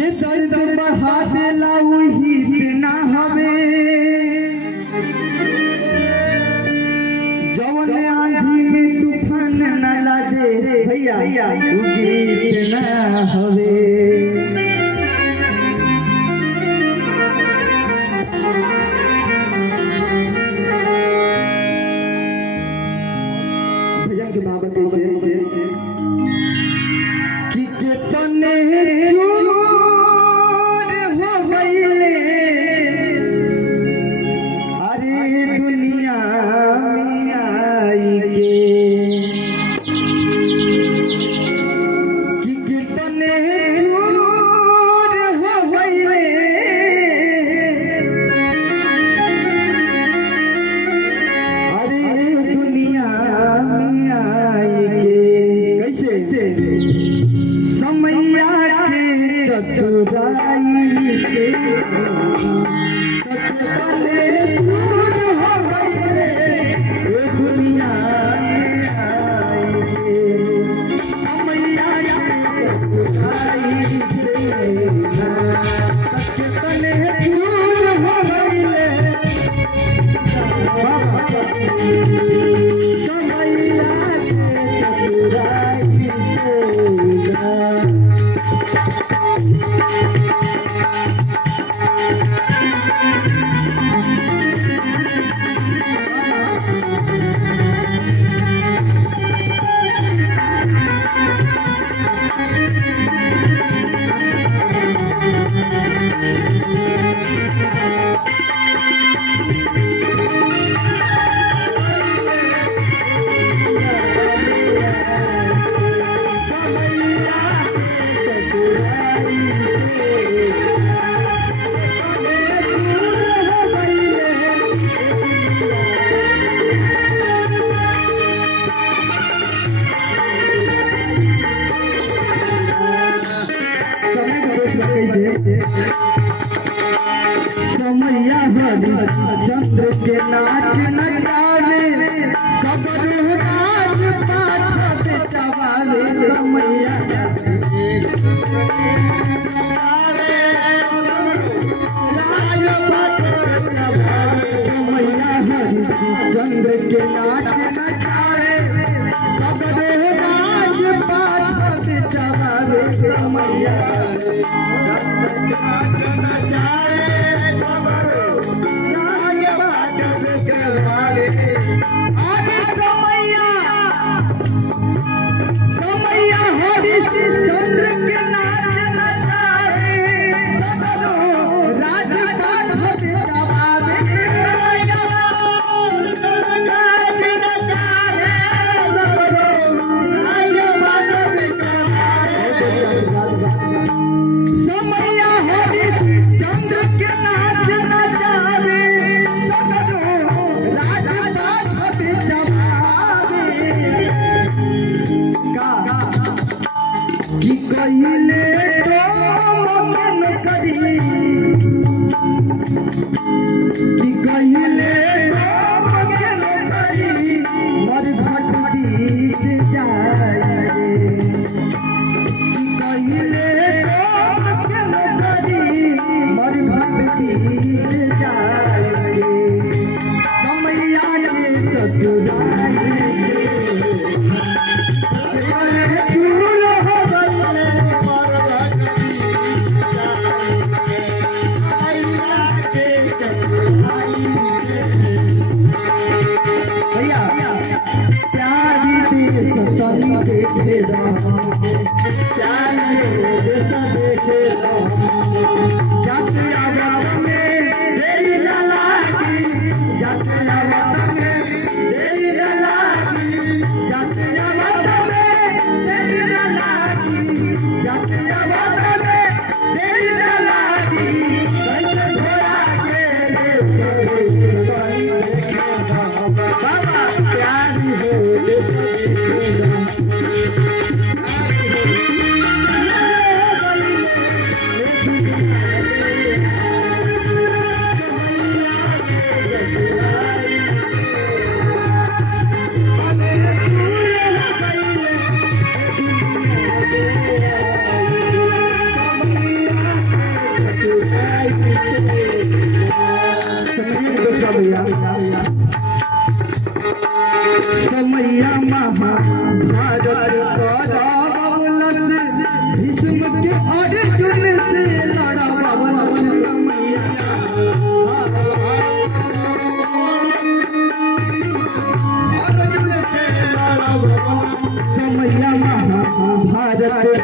जे दर्द बढ़ा देला वही बिना हवे जवन आंधी में तूफान न लागे भैया गीत न हवे भजन के बाबा कैसे कि कितने चतुराई से दूर हो गए दुनिया में आई समैया चतुराई से दूर हो गए समैया चतुराई से समैया हरिश्चंद्र के नाच नचावे सब राज पाठ चबावे समैया समैया हरिश्चंद्र के नाच नचावे सब राज पाठ चबावे समैया चंद्र के नाच नचावे सबरो राज पाठ चबावे समैया नाच नचावे सबरो राज पाठ चबावे समैया चंद्र के नाच नचावे सबरो राज पाठ चबावे कि कहिले मन करी कि कहिले मन करी मर घटी जाए कि कहिले मन करी मर घटी जाए समैया के चतुराई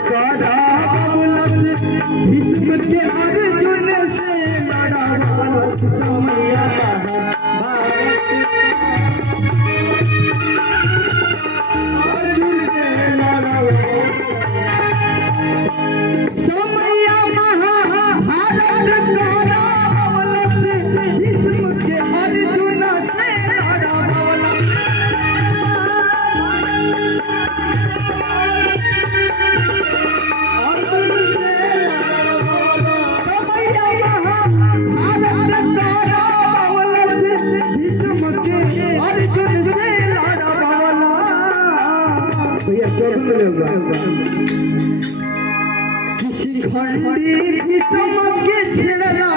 करावलस भीष्म के अर्जुन से लड़ावलस समैया किसी खंडी भीष्म के छेड़ला